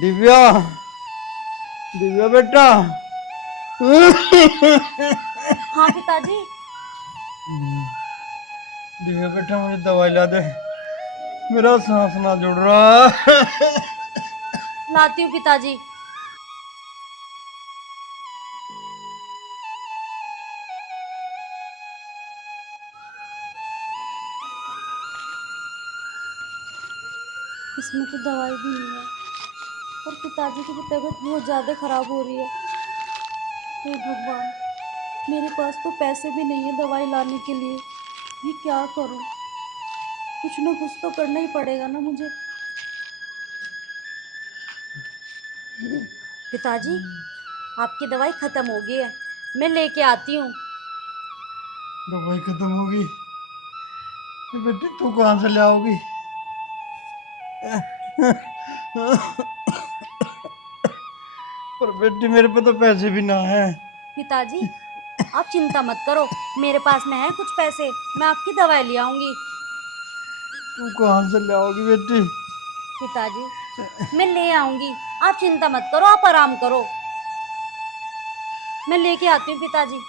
दिव्या, दिव्या बेटा। हाँ पिताजी। दिव्या बेटा मुझे दवाई ला दे, मेरा सांस ना जुड़ रहा। लाती हूँ पिताजी। इसमें तो दवाई भी नहीं है और पिताजी की भी तबीयत बहुत ज़्यादा ख़राब हो रही है। हे भगवान, मेरे पास तो पैसे भी नहीं है दवाई लाने के लिए। मैं क्या करूं? कुछ ना कुछ तो करना ही पड़ेगा ना मुझे। पिताजी, आपकी दवाई ख़त्म हो गई है, मैं लेके आती हूँ। दवाई खत्म होगी बेटी, तू कहाँ से ले आओगी? पर बेटी मेरे पे तो पैसे भी ना है। पिताजी, आप चिंता मत करो, मेरे पास में है कुछ पैसे, मैं आपकी दवाई ले आऊँगी। तू कहाँ से ले आओगी बेटी? पिताजी, मैं ले आऊँगी, आप चिंता मत करो, आप आराम करो, मैं लेके आती हूँ पिताजी।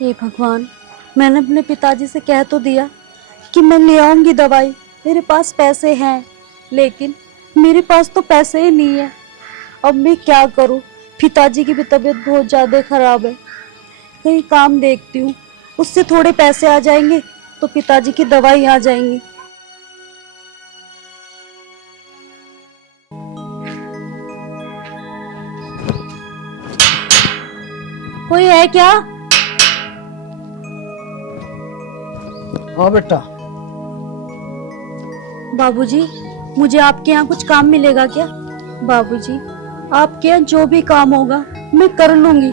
हे भगवान, मैंने अपने पिताजी से कह तो दिया कि मैं ले आऊंगी दवाई, मेरे पास पैसे हैं, लेकिन मेरे पास तो पैसे ही नहीं है। अब मैं क्या करूं? पिताजी की भी तबीयत बहुत ज़्यादा खराब है। कहीं काम देखती हूँ, उससे थोड़े पैसे आ जाएंगे तो पिताजी की दवाई आ जाएंगी। कोई है क्या? हाँ बेटा। बाबूजी, मुझे आपके यहाँ कुछ काम मिलेगा क्या? बाबूजी, आपके यहाँ जो भी काम होगा मैं कर लूंगी,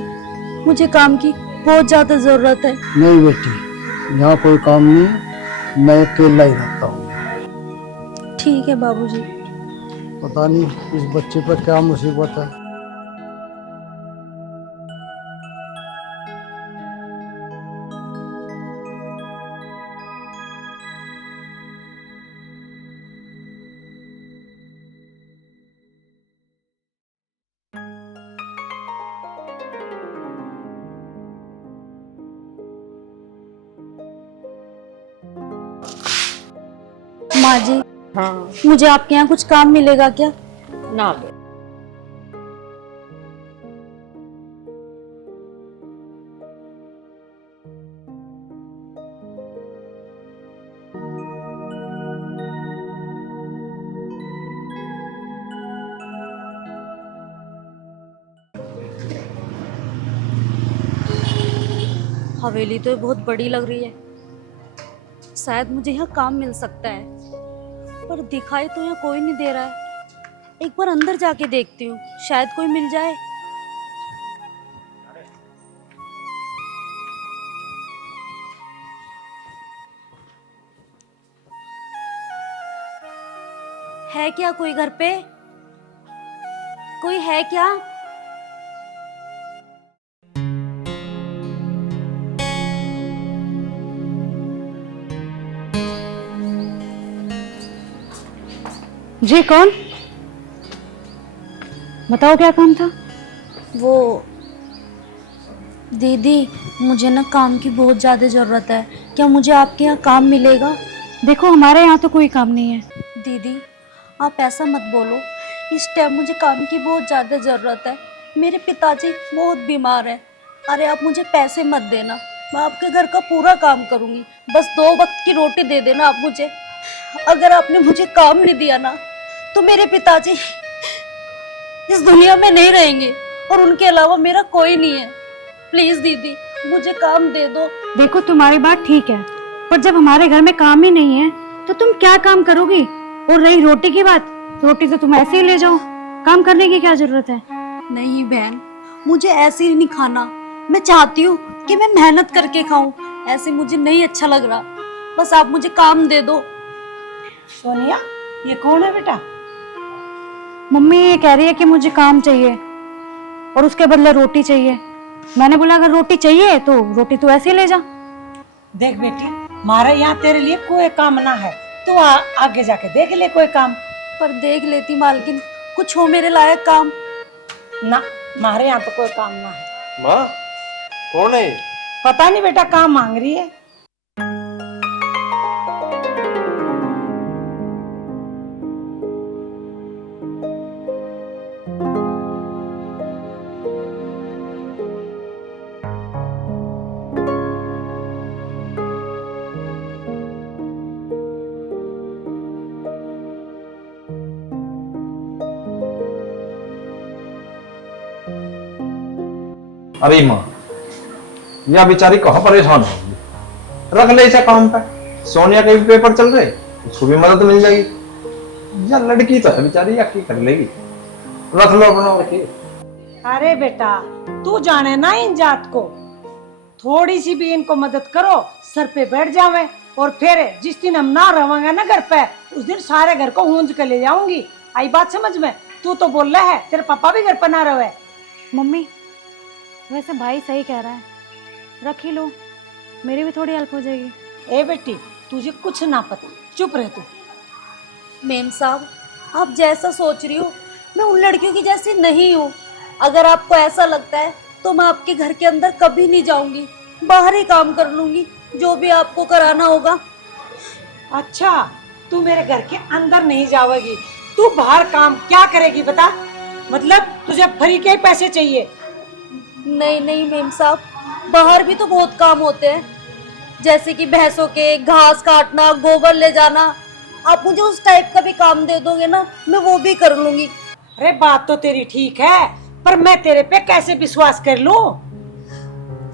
मुझे काम की बहुत ज्यादा जरूरत है। नहीं बेटी, यहाँ कोई काम नहीं, मैं अकेला ही रहता हूँ। ठीक है बाबूजी। पता नहीं इस बच्चे पर क्या मुसीबत है। माँ जी, हाँ मुझे आपके यहाँ कुछ काम मिलेगा क्या? ना बे। हवेली तो बहुत बड़ी लग रही है, शायद मुझे यहाँ काम मिल सकता है, पर दिखाई तो यहाँ कोई नहीं दे रहा है। एक बार अंदर जाके देखती हूँ, शायद कोई मिल जाए। है क्या कोई घर पे? कोई है क्या? जी कौन? बताओ क्या काम था? वो दीदी, मुझे ना काम की बहुत ज़्यादा ज़रूरत है, क्या मुझे आपके यहाँ काम मिलेगा? देखो हमारे यहाँ तो कोई काम नहीं है। दीदी, आप ऐसा मत बोलो, इस टाइम मुझे काम की बहुत ज़्यादा ज़रूरत है, मेरे पिताजी बहुत बीमार हैं। अरे आप मुझे पैसे मत देना, मैं आपके घर का पूरा काम करूँगी, बस 2 वक्त की रोटी दे देना आप मुझे। अगर आपने मुझे काम नहीं दिया ना तो मेरे पिताजी इस दुनिया में नहीं रहेंगे और उनके अलावा मेरा कोई नहीं है। प्लीज दीदी, मुझे काम दे दो। देखो तुम्हारी बात ठीक है, पर जब हमारे घर में काम ही नहीं है तो तुम क्या काम करोगी? और रही रोटी की बात, रोटी तो तुम ऐसे ही ले जाओ, काम करने की क्या जरूरत है? नहीं बहन, मुझे ऐसे ही नहीं खाना, मैं चाहती हूँ कि मैं मेहनत करके खाऊं, ऐसे मुझे नहीं अच्छा लग रहा, बस आप मुझे काम दे दो। सोनिया, ये कौन है बेटा? मम्मी ये कह रही है कि मुझे काम चाहिए और उसके बदले रोटी चाहिए। मैंने बोला अगर रोटी चाहिए तो रोटी तू ऐसे ही ले जा। देख बेटी, हमारे यहाँ तेरे लिए कोई काम ना है, तू आगे जाके देख ले कोई काम। पर देख लेती मालकिन, कुछ हो मेरे लायक काम। ना, हमारे यहाँ तो कोई काम ना है। माँ, कौन है? पता नहीं बेटा, काम मांग रही है। अरे माँ, यह बेचारी कहाँ परेशान होगी। रख ले इसे काम पे। सोनिया के भी पेपर चल रहे, उसको भी मदद मिल जाएगी। या लड़की तो है बेचारी, या की कर लेगी। रख लो अपना रखिए। अरे बेटा, तू जाने ना इन जात को, थोड़ी सी भी इनको मदद करो सर पे बैठ जावे। और फिर जिस दिन हम ना रहेंगे ना घर पे, उस दिन सारे घर को हूंज के ले जाऊंगी। आई बात समझ में? तू तो बोल रहा है तेरे पापा भी घर पर ना रहे। मम्मी वैसे भाई सही कह रहा है, रख ही लो, मेरी भी थोड़ी हेल्प हो जाएगी। ए बेटी, तुझे कुछ ना पता, चुप रह तू। मेम साहब, आप जैसा सोच रही हो मैं उन लड़कियों की जैसी नहीं हूँ। अगर आपको ऐसा लगता है तो मैं आपके घर के अंदर कभी नहीं जाऊंगी, बाहर ही काम कर लूंगी, जो भी आपको कराना होगा। अच्छा, तू मेरे घर के अंदर नहीं जाएगी, तू बाहर काम क्या करेगी बता? मतलब तुझे फ्री के ही पैसे चाहिए? नहीं नहीं मेम साहब, बाहर भी तो बहुत काम होते हैं, जैसे कि भैंसों के घास काटना, गोबर ले जाना। आप मुझे उस टाइप का भी काम दे दोगे ना, मैं वो भी कर लूंगी। अरे बात तो तेरी ठीक है, पर मैं तेरे पे कैसे विश्वास कर लूं?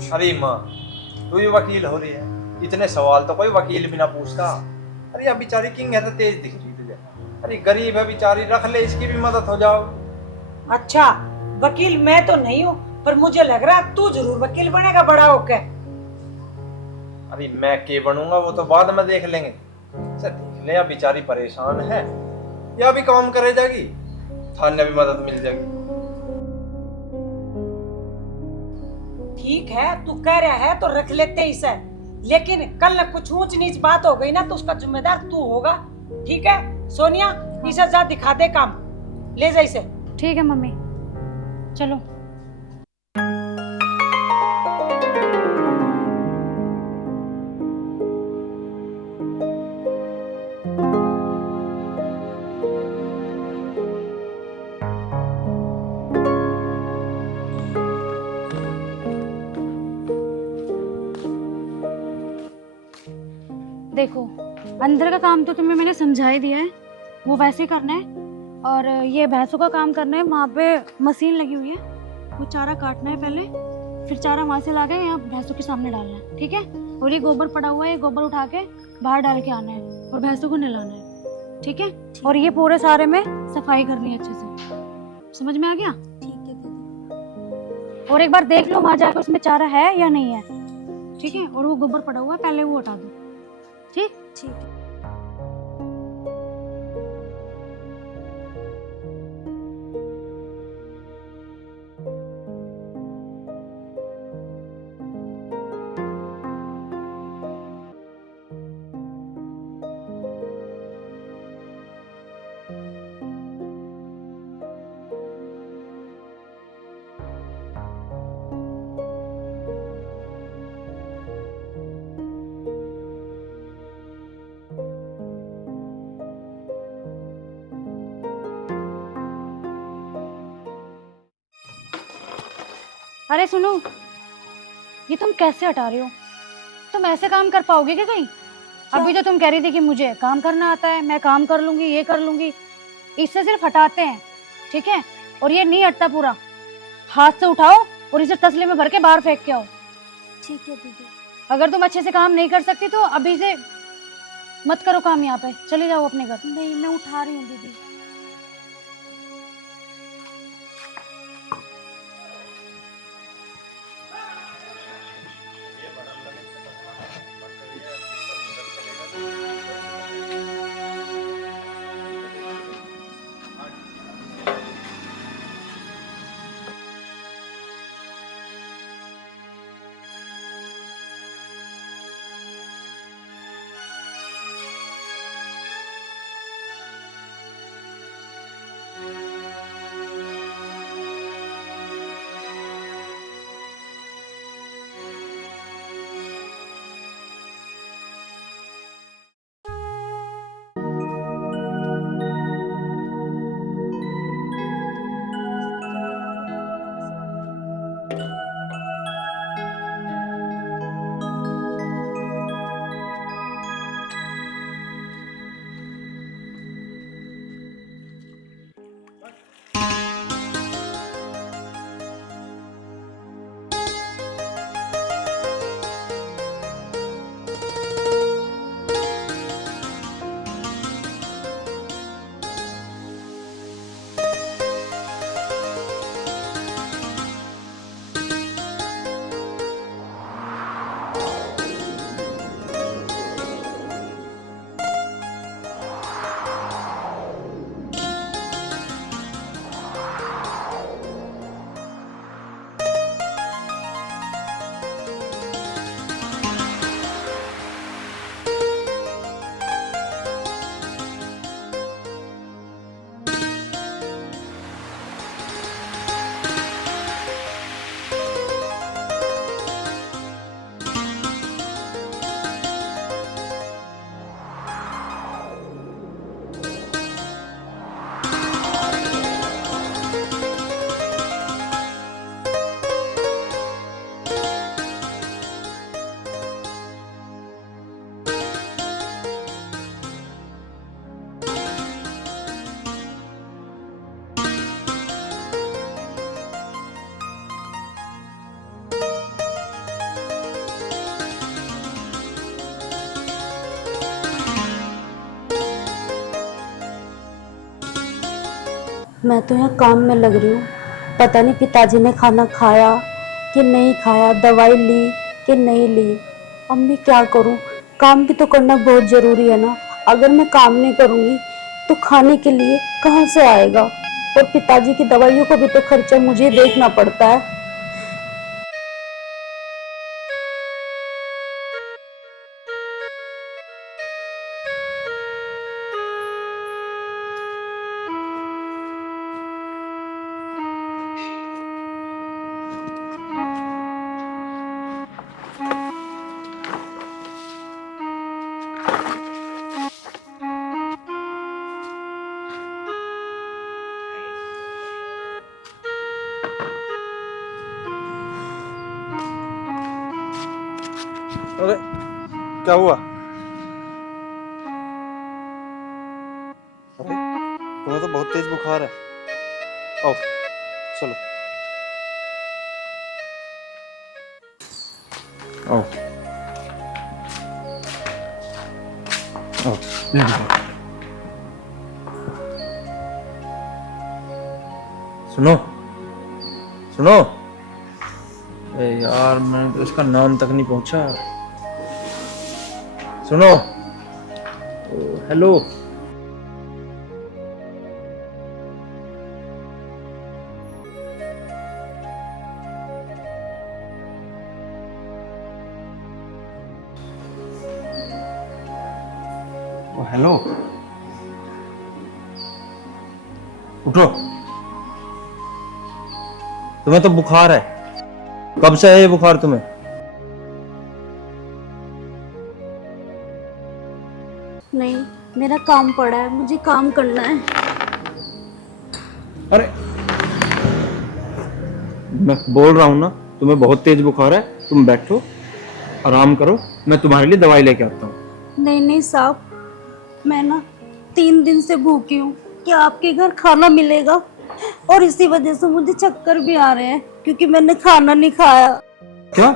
अरे माँ, तू ही वकील हो रही है, इतने सवाल तो कोई वकील भी ना पूछता। अरे अब बेचारी किंग है तो तेज दिख रही तुझे। अरे गरीब है बेचारी, रख ले, इसकी भी मदद हो जाओ। अच्छा, वकील मैं तो नहीं हूँ, पर मुझे लग रहा है तू जरूर वकील बनेगा बड़ा होके। अरे मैं के बनूंगा वो तो बाद में देख लेंगे। सर देख ले, अब बेचारी परेशान है, या भी काम करे जाएगी, थाने भी मदद मिल जाएगी। ठीक है, तू कह रहा है तो रख लेते इसे, लेकिन कल कुछ ऊंच नीच बात हो गई ना तो उसका जिम्मेदार तू होगा। ठीक है सोनिया, इसे जा दिखा दे काम, ले जा इसे। ठीक है मम्मी, चलो। देखो, अंदर का काम तो तुम्हें मैंने समझा ही दिया है, वो वैसे ही करना है। और ये भैंसों का काम करना है, वहाँ पे मशीन लगी हुई है, वो चारा काटना है पहले, फिर चारा वहाँ से ला के यहाँ भैंसों के सामने डालना है, ठीक है। और ये गोबर पड़ा हुआ है, ये गोबर उठा के बाहर डाल के आना है और भैंसों को नहलाना है, ठीक है। और ये पूरे सारे में सफाई करनी है अच्छे से, समझ में आ गया? ठीक है दीदी। और एक बार देख लो वहाँ जाकर उसमें चारा है या नहीं है, ठीक है। और वो गोबर पड़ा हुआ है, पहले वो हटा दो, ठीक। ठीक है। अरे सुनो, ये तुम कैसे हटा रही हो? तुम ऐसे काम कर पाओगे क्या कहीं? अभी तो तुम कह रही थी कि मुझे काम करना आता है, मैं काम कर लूंगी, ये कर लूंगी। इससे सिर्फ हटाते हैं, ठीक है। और ये नहीं हटता पूरा, हाथ से उठाओ और इसे तसले में भर के बाहर फेंक के आओ। ठीक है दीदी। अगर तुम अच्छे से काम नहीं कर सकती तो अभी से मत करो काम, यहाँ पे चले जाओ अपने घर। नहीं, मैं उठा रही हूँ दीदी। मैं तो यहाँ काम में लग रही हूँ। पता नहीं पिताजी ने खाना खाया कि नहीं खाया, दवाई ली कि नहीं ली। अब मैं क्या करूँ? काम भी तो करना बहुत ज़रूरी है ना। अगर मैं काम नहीं करूँगी तो खाने के लिए कहाँ से आएगा? और पिताजी की दवाइयों का भी तो खर्चा मुझे देखना पड़ता है। अरे क्या हुआ? अरे तुम्हें तो बहुत तेज बुखार है। आओ चलो। आओ आओ ये देखो। सुनो सुनो। अरे यार मैं तो इसका नाम तक नहीं पहुंचा। सुनो। हेलो। हेलो। उठो। तुम्हें तो बुखार है। कब से है ये बुखार तुम्हें? नहीं, मेरा काम पड़ा है, मुझे काम करना है। अरे मैं बोल रहा हूं ना, तुम्हें बहुत तेज बुखार है। तुम बैठो, आराम करो, मैं तुम्हारे लिए दवाई लेके आता हूँ। नहीं नहीं साहब, मैं ना 3 दिन से भूखी हूँ। क्या आपके घर खाना मिलेगा? और इसी वजह से मुझे चक्कर भी आ रहे हैं क्योंकि मैंने खाना नहीं खाया। क्या?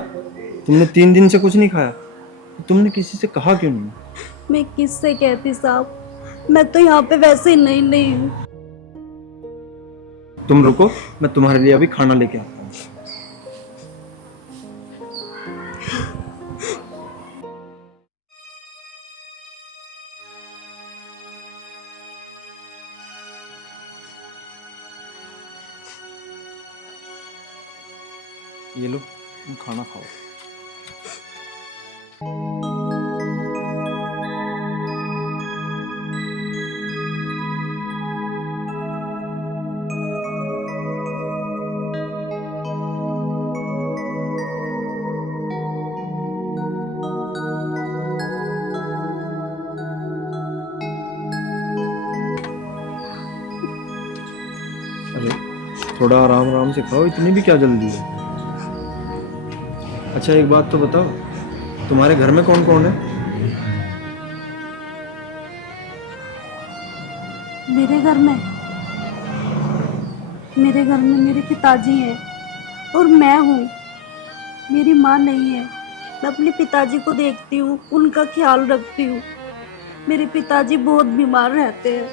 तुमने 3 दिन से कुछ नहीं खाया? तुमने किसी से कहा क्यों नहीं? मैं किससे कहती साहब, मैं तो यहाँ पे वैसे ही नहीं हूँ। तुम रुको, मैं तुम्हारे लिए अभी खाना लेके आता हूँ। ये लो, तुम खाना खाओ। अरे थोड़ा आराम आराम से खाओ, इतनी भी क्या जल्दी है? अच्छा एक बात तो बताओ, तुम्हारे घर में कौन कौन है? मेरे घर में मेरे पिताजी हैं और मैं हूँ। मेरी माँ नहीं है। मैं अपने पिताजी को देखती हूँ, उनका ख्याल रखती हूँ। मेरे पिताजी बहुत बीमार रहते हैं।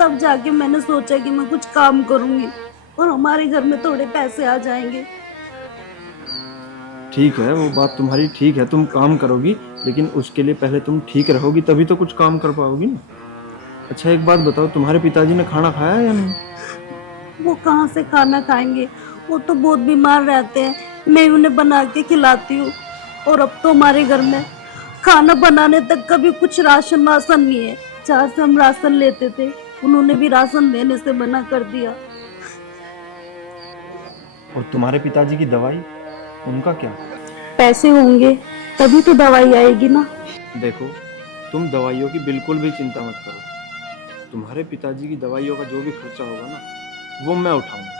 तब जाके मैंने सोचा कि मैं कुछ काम करूँगी और हमारे घर में थोड़े पैसे आ जाएंगे। ठीक है, वो बात तुम्हारी ठीक है, तुम काम करोगी, लेकिन उसके लिए पहले तुम ठीक रहोगी तभी तो कुछ काम कर पाओगी ना। अच्छा एक बात बताओ, तुम्हारे पिताजी ने खाना खाया या नहीं? वो कहाँ से खाना खाएंगे? वो तो बहुत बीमार रहते हैं। मैं उन्हें बना के खिलाती हूँ। और अब तो हमारे घर में खाना बनाने तक का भी कुछ राशन वासन नहीं है। जहाँ से हम राशन लेते थे उन्होंने भी राशन देने से मना कर दिया। और तुम्हारे पिताजी की दवाई, उनका क्या? पैसे होंगे तभी तो दवाई आएगी ना। देखो, तुम दवाइयों की बिल्कुल भी चिंता मत करो। तुम्हारे पिताजी की दवाइयों का जो भी खर्चा होगा ना, वो मैं उठाऊंगा।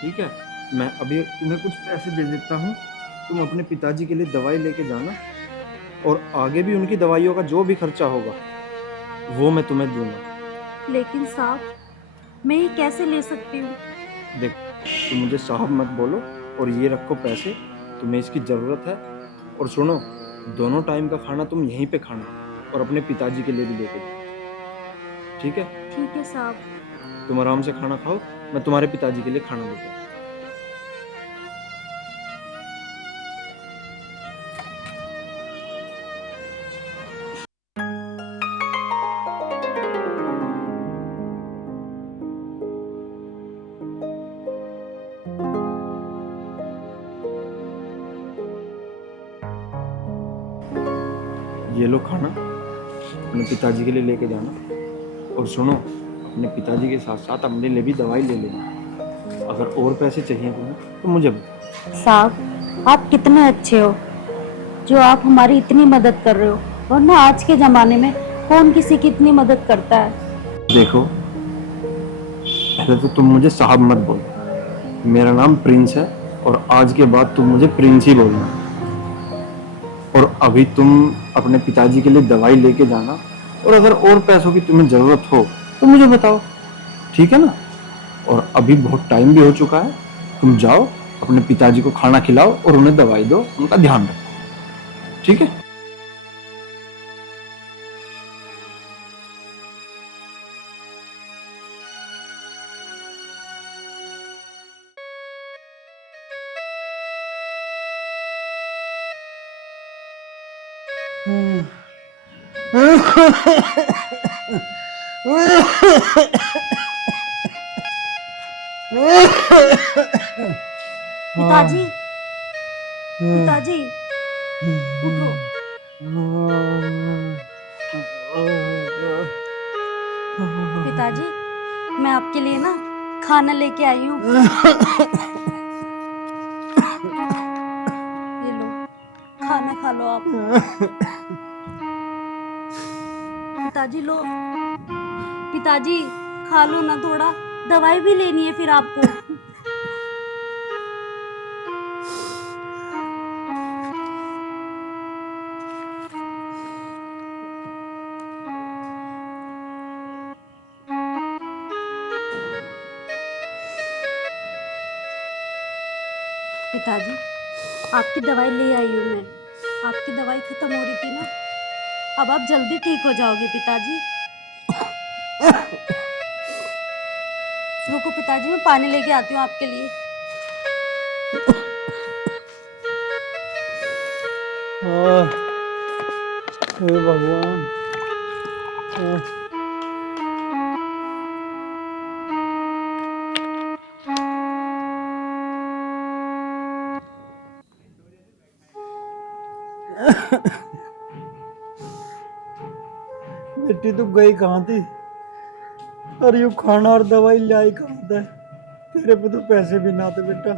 ठीक है, मैं अभी तुम्हें कुछ पैसे दे देता हूँ, तुम अपने पिताजी के लिए दवाई लेके जाना, और आगे भी उनकी दवाइयों का जो भी खर्चा होगा वो मैं तुम्हें दूंगा। लेकिन साहब, मैं ये कैसे ले सकती हूँ? देखो, तुम मुझे साहब मत बोलो, और ये रखो पैसे, तुम्हें इसकी ज़रूरत है। और सुनो, दोनों टाइम का खाना तुम यहीं पे खाना, और अपने पिताजी के लिए भी लेके जाओ। ठीक है? ठीक है साहब। तुम आराम से खाना खाओ, मैं तुम्हारे पिताजी के लिए खाना लेके आता हूँ। ये लो खाना, अपने पिताजी के लिए लेके जाना। और सुनो, अपने पिताजी के साथ साथ अपने लिए भी दवाई ले लेना। अगर और पैसे चाहिए तुम्हें तो मुझे बताओ। साहब, आप कितने अच्छे हो जो आप हमारी इतनी मदद कर रहे हो, वरना आज के ज़माने में कौन किसी की इतनी मदद करता है। देखो, पहले तो तुम मुझे साहब मत बोलो, मेरा नाम प्रिंस है और आज के बाद तुम मुझे प्रिंस ही बोलना। और अभी तुम अपने पिताजी के लिए दवाई लेके जाना, और अगर और पैसों की तुम्हें जरूरत हो तो मुझे बताओ, ठीक है ना? और अभी बहुत टाइम भी हो चुका है, तुम जाओ, अपने पिताजी को खाना खिलाओ और उन्हें दवाई दो, उनका ध्यान रखो, ठीक है? पिताजी, पिताजी, उठो। पिताजी, मैं आपके लिए ना खाना लेके आई हूँ। ये लो, खाना खा लो आप। पिताजी लो, पिताजी खा लो ना थोड़ा, दवाई भी लेनी है फिर आपको। पिताजी, आपकी दवाई ले आई हूँ मैं। आपकी दवाई खत्म हो रही थी ना, अब आप जल्दी ठीक हो जाओगे पिताजी। रुको पिताजी, मैं पानी लेके आती हूँ आपके लिए। हे भगवान। बेटी तू गई कहाँ थी? और यू खाना और दवाई लाई कहाँ था? तेरे पे तो पैसे भी ना थे बेटा।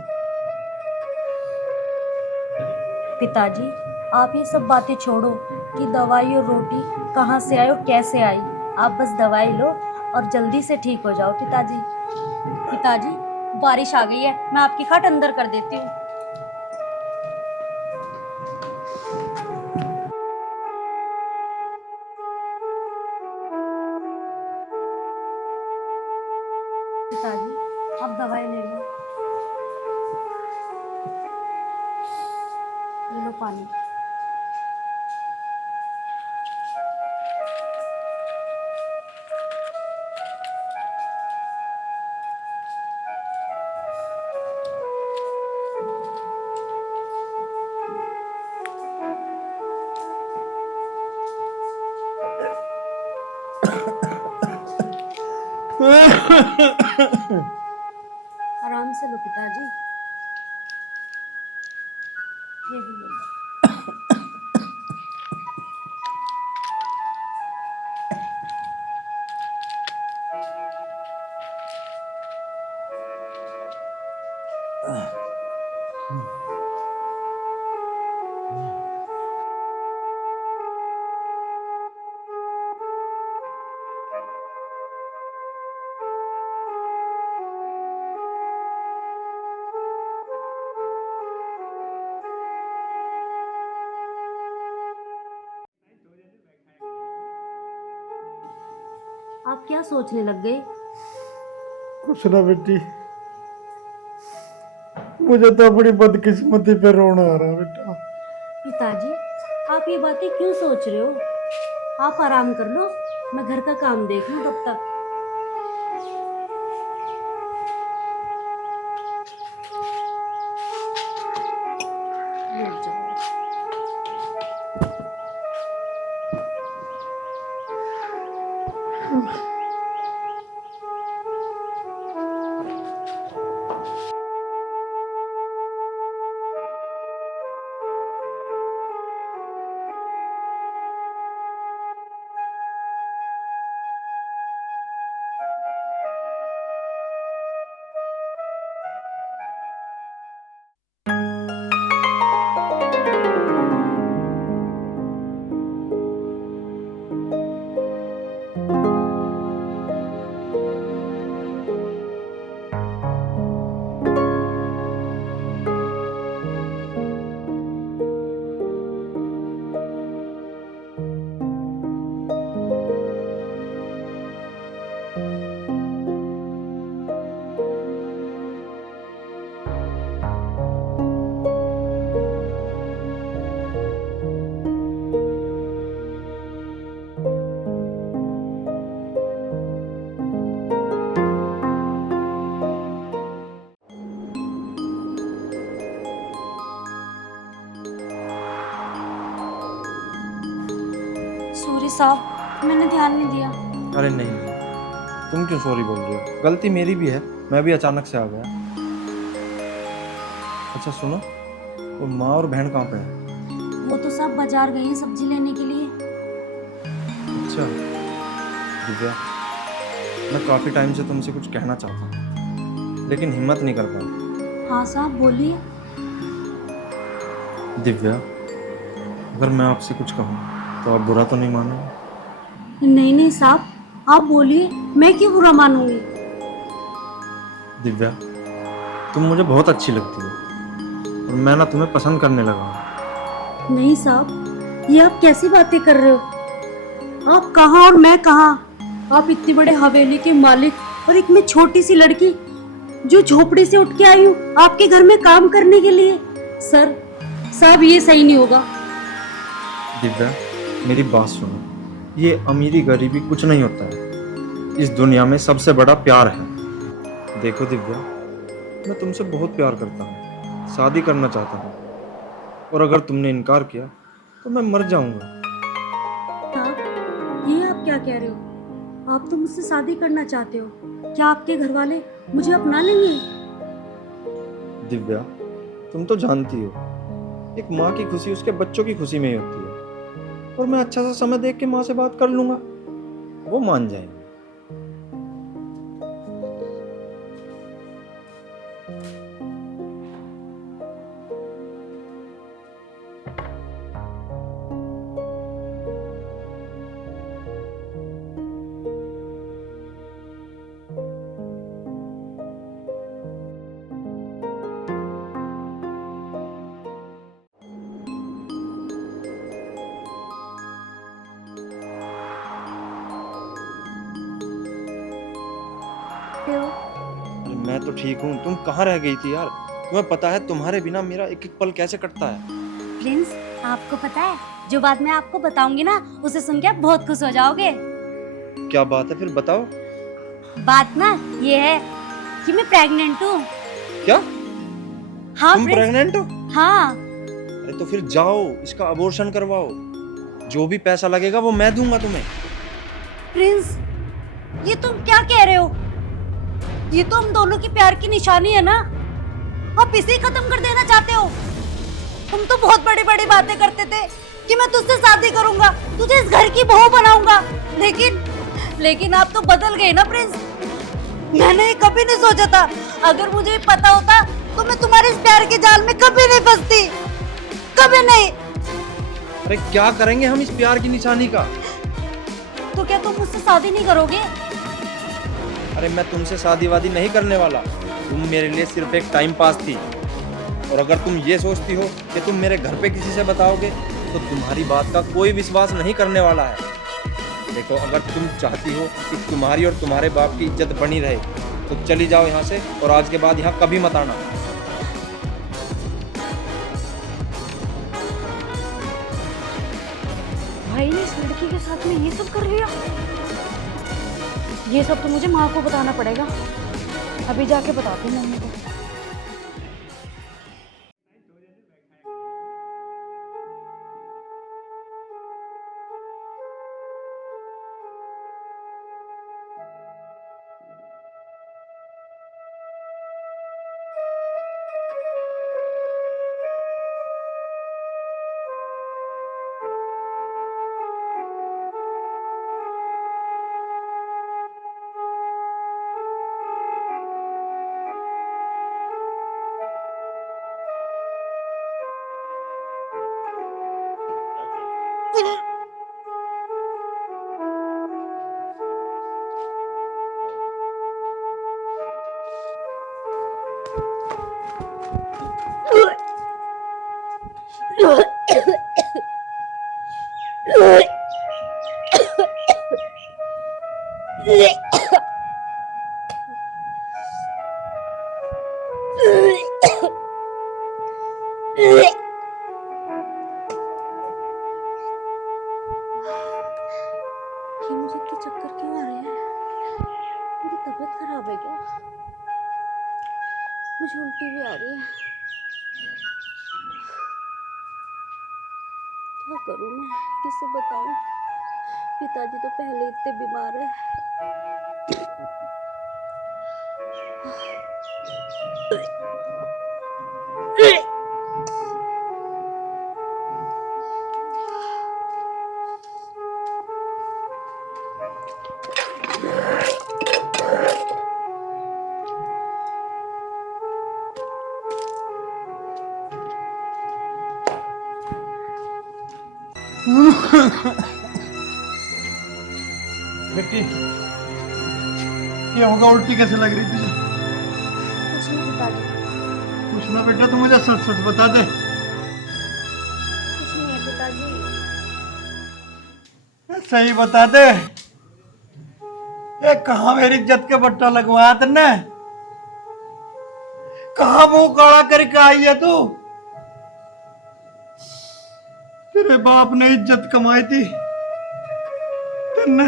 पिताजी, आप ये सब बातें छोड़ो कि दवाई और रोटी कहाँ से आई और कैसे आई। आप बस दवाई लो और जल्दी से ठीक हो जाओ पिताजी। पिताजी, बारिश आ गई है, मैं आपकी खाट अंदर कर देती हूँ। पिताजी, आप दवाई ले लो। ये लो पानी। आराम से लो पिताजी, ये भी ले लो। आप क्या सोचने लग गए? कुछ ना बेटी, मुझे तो अपनी बदकिस्मती पे रोना आ रहा है बेटा। पिताजी, आप ये बातें क्यों सोच रहे हो? आप आराम कर लो, मैं घर का काम देख लूँ तब तक। सॉरी साहब, मैंने ध्यान नहीं दिया। अरे नहीं, तुम क्यों सॉरी बोल रहे हो? गलती मेरी भी है, मैं भी अचानक से आ गया। अच्छा सुनो, वो माँ और बहन कहाँ पे है? वो तो सब बाजार गए हैं सब्जी लेने के लिए। अच्छा दिव्या, मैं काफ़ी टाइम से तुमसे कुछ कहना चाहता हूँ लेकिन हिम्मत नहीं कर पाया। हाँ साहब बोलिए। दिव्या, अगर मैं आपसे कुछ कहूँ तो आप बुरा तो नहीं मानोगे? नहीं नहीं साहब, आप बोलिए, मैं क्यों बुरा मानूंगी। दिव्या, तुम मुझे बहुत अच्छी लगती हो और मैं ना तुम्हें पसंद करने लगा हूँ। नहीं साहब, ये आप कैसी बातें कर रहे हो? आप कहाँ और मैं कहाँ? आप इतनी बड़े हवेली के मालिक और एक मैं छोटी सी लड़की जो झोपड़ी से उठ के आई हूँ आपके घर में काम करने के लिए। सर साहब, ये सही नहीं होगा। दिव्या, मेरी बात सुनो, ये अमीरी गरीबी कुछ नहीं होता है, इस दुनिया में सबसे बड़ा प्यार है। देखो दिव्या, मैं तुमसे बहुत प्यार करता हूँ, शादी करना चाहता हूँ और अगर तुमने इनकार किया तो मैं मर जाऊंगा। साहब, ये आप क्या कह रहे हो? आप तो मुझसे शादी करना चाहते हो, क्या आपके घर वाले मुझे अपना लेंगे? दिव्या, तुम तो जानती हो, एक माँ की खुशी उसके बच्चों की खुशी में ही होती है और मैं अच्छा सा समय देख के माँ से बात कर लूंगा, वो मान जाएंगे। अरे मैं तो ठीक हूँ, तुम कहाँ रह गई थी यार? तुम्हें पता है तुम्हारे बिना मेरा एक एक पल कैसे कटता है? प्रिंस, आपको पता है, जो बात मैं आपको बताऊंगी ना, उसे सुन के आप बहुत खुश हो जाओगे। क्या बात है, फिर बताओ। बात ना ये है कि मैं प्रेग्नेंट हूँ। क्या? हाँ तुम प्रिंस। प्रेग्नेंट हो? हाँ। अरे तो फिर जाओ, इसका अबॉर्शन करवाओ, जो भी पैसा लगेगा वो मैं दूंगा तुम्हें। प्रिंस, ये तुम क्या कह रहे हो? ये तो हम दोनों की प्यार की निशानी है ना, आप इसे ही खत्म कर देना चाहते हो? तुम तो बहुत बड़ी बड़ी बातें करते थे कि मैं तुझसे शादी करूंगा, तुझे इस घर की बहू बनाऊंगा, लेकिन आप तो बदल गए ना प्रिंस। मैंने कभी नहीं सोचा था, अगर मुझे पता होता तो मैं तुम्हारे इस प्यार के जाल में कभी नहीं फंसती, कभी नहीं। अरे क्या करेंगे हम इस प्यार की निशानी का? तो क्या तुम मुझसे शादी नहीं करोगे? अरे मैं तुमसे शादी वादी नहीं करने वाला, तुम मेरे लिए सिर्फ एक टाइम पास थी। और अगर तुम ये सोचती हो कि तुम मेरे घर पे किसी से बताओगे तो तुम्हारी बात का कोई विश्वास नहीं करने वाला है। देखो, अगर तुम चाहती हो कि तुम्हारी और तुम्हारे बाप की इज्जत बनी रहे तो चली जाओ यहाँ से और आज के बाद यहाँ कभी मत आना। भाई ने इस लड़की के साथ में ये सब कर लिया। ये सब तो मुझे माँ को बताना पड़ेगा। अभी जाके बताती हूँ मम्मी को। ये मुझे इतने चक्कर क्यों आ रहे हैं? मेरी तबीयत खराब है क्या? मुझे उल्टी भी आ रही है। क्या करूं मैं? किससे बताऊं? पिताजी तो पहले इतने बीमार है। बेटी, क्या होगा? उल्टी कैसे लग रही तुझे? कुछ नहीं पिताजी, कुछ ना बेटा, तू मुझे सच सच बता दे। कुछ नहीं है पिताजी। सही बता दे। ये कहाँ मेरी इज्जत के बट्टा लगवाया तुमने? कहाँ मुंह काला करके आई है तू? तेरे बाप ने इज्जत कमाई थी, तुमने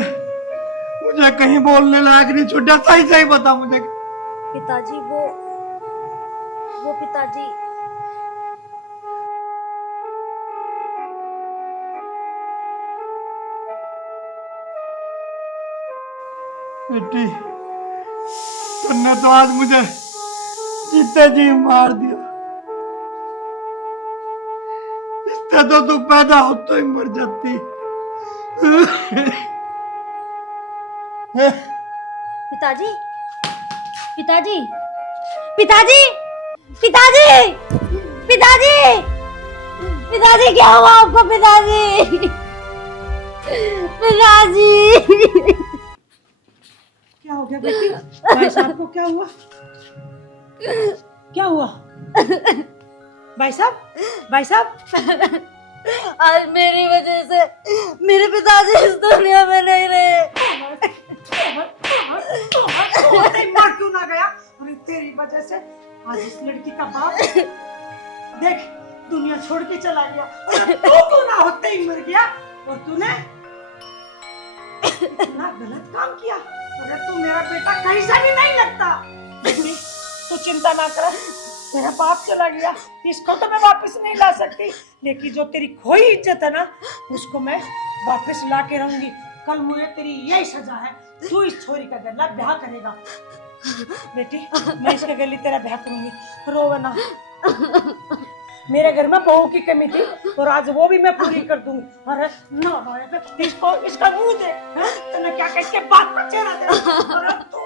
मुझे कहीं बोलने लायक नहीं छोड़ा। सही सही बता मुझे। पिताजी वो पिताजी, बेटी, तुमने तो आज मुझे जीते जी मार दिया। इससे तो तू पैदा हो तो ही मर जाती। पिताजी, पिताजी, पिताजी, पिताजी, पिताजी, पिताजी, क्या हुआ आपको पिताजी? पिताजी, क्या हो गया बेटी? भाई साहब को क्या हुआ? क्या हुआ? भाई साहब, भाई साहब, आज मेरी वजह से मेरे पिताजी इस दुनिया में नहीं रहे। मर क्यों ना गया? अरे तेरी वजह से आज इस लड़की का बाप देख दुनिया छोड़ के चला गया। अरे तू क्यों ना होते ही मर गया? और तूने इतना गलत काम किया। अरे तू मेरा बेटा कहीं से भी नहीं लगता। बेटी तू चिंता ना कर, मेरा बाप चला गया, इसको तो मैं वापस नहीं ला सकती, लेकिन जो तेरी खोई इज्जत है ना उसको मैं वापस ला के रहूंगी। कल मुझे तेरी यही सजा है, तू इस छोरी का गला ब्याह करेगा। बेटी मैं इसके गले तेरा ब्याह करूंगी, रोवे ना। मेरे घर में बहू की कमी थी और आज वो भी मैं पूरी कर दूंगी। अरे ना इसको इसका मुंह दे, तूने क्या कह के बात पर चेहरा दे। अरे तू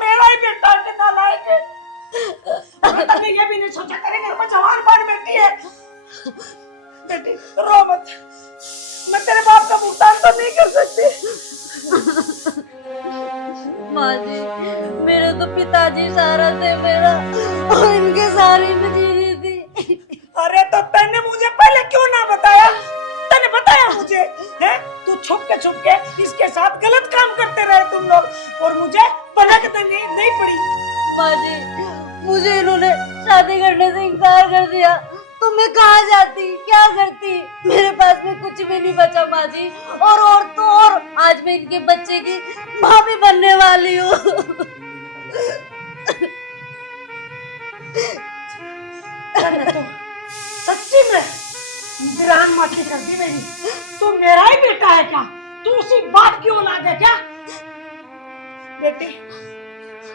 मेरा ही बेटा है, नालायक है। तभी ये भी नहीं सोचा तेरे घर में जवान बार बेटी है। बेटी रो मत, मैं तेरे बाप का भुगतान तो नहीं कर सकती। माँ जी, मेरे तो पिताजी सहारा थे मेरा, और इनके सहारे में जी रही थी। अरे तो तैने मुझे पहले क्यों ना बताया? तैने बताया मुझे, हैं? तू छुप के इसके साथ गलत काम करते रहे तुम लोग, और मुझे भनक देनी नहीं पड़ी। माँ जी, मुझे इन्होंने शादी करने से इनकार कर दिया, तो मैं कहाँ जाती, क्या करती? मेरे पास में कुछ भी नहीं बचा माँ जी। और तो और आज मैं इनके बच्चे की माँ भी बनने वाली हूँ। तो सच्ची में वीरान माटी कर दी मेरी। तू मेरा ही बेटा है क्या? तू उसी बात की औलाद है क्या? बेटी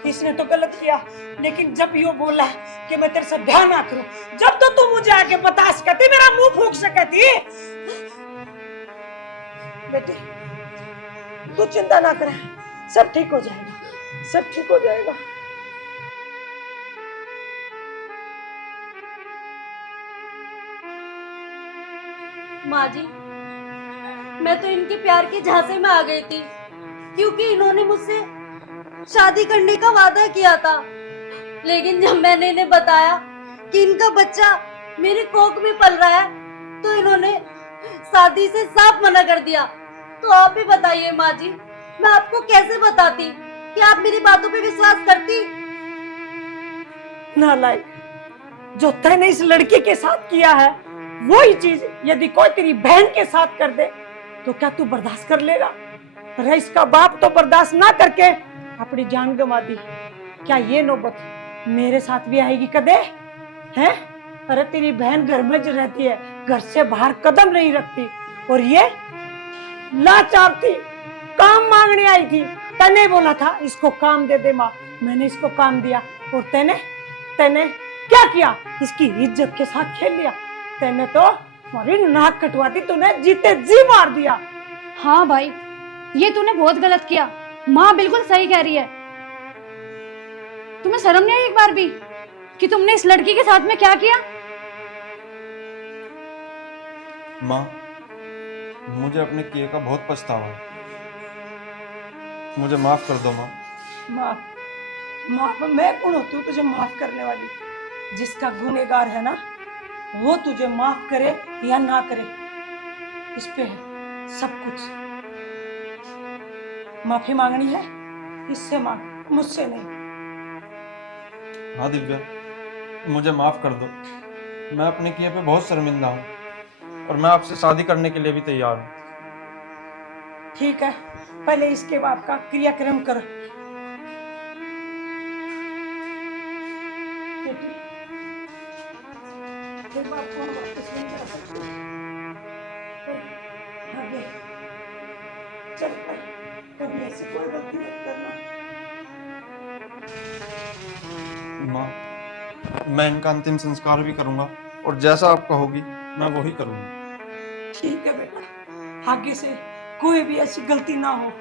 इसने तो गलत किया, लेकिन जब यो बोला कि मैं तेरे से ब्याह ना करूं, जब तो तू मुझे आके बता सकती, मेरा मुंह फूंक सकती। बेटी तू चिंता ना करे, सब ठीक हो जाएगा, सब ठीक हो जाएगा। माँ जी, मैं तो इनके प्यार के झांसे में आ गई थी, क्योंकि इन्होंने मुझसे शादी करने का वादा किया था। लेकिन जब मैंने इन्हें बताया कि इनका बच्चा मेरी कोख में पल रहा है तो इन्होंने शादी से साफ मना कर दिया। तो आप ही बताइए माँ जी, मैं आपको कैसे बताती कि आप मेरी बातों पे विश्वास करती? नालायक, जो तैने इस लड़के के साथ किया है वही चीज यदि कोई तेरी बहन के साथ कर दे तो क्या तू बर्दाश्त कर लेगा? अरे इसका बाप तो बर्दाश्त ना करके अपनी जान गंवा दी। क्या ये नौबत मेरे साथ भी आएगी कदे? हैं? अरे तेरी बहन घर में जो रहती है, घर से बाहर कदम नहीं रखती, और ये लाचार थी, काम मांगने आई थी। तने बोला था इसको काम दे दे माँ, मैंने इसको काम दिया, और तने तने क्या किया? इसकी इज्जत के साथ खेल लिया। तने तो हमारी नाक कटवा दी, तूने जीते जी मार दिया। हाँ भाई, ये तूने बहुत गलत किया। माँ बिल्कुल सही कह रही है। तुम्हें शर्म नहीं आई एक बार भी कि तुमने इस लड़की के साथ में क्या किया? माँ, मुझे अपने किए का बहुत पछतावा है, मुझे माफ कर दो माँ। माफ मैं कौन होती हूँ तुझे माफ करने वाली? जिसका गुनहगार है ना, वो तुझे माफ करे या ना करे, इस पे है सब कुछ। माफी मांगनी है इससे मांग, मुझसे नहीं। हाँ दिव्या, मुझे माफ कर दो। मैं अपने किए पे बहुत शर्मिंदा हूँ और मैं आपसे शादी करने के लिए भी तैयार हूँ। ठीक है, पहले इसके बाप का क्रियाक्रम कर। बेटी, ये बात को हम वापस नहीं कर सकते। आगे चल कर, कभी ऐसी कोई गलती मत करना। माँ, मैं इनका अंतिम संस्कार भी करूंगा और जैसा आप कहोगी मैं वही करूंगा। ठीक है बेटा, आगे से कोई भी ऐसी गलती ना हो।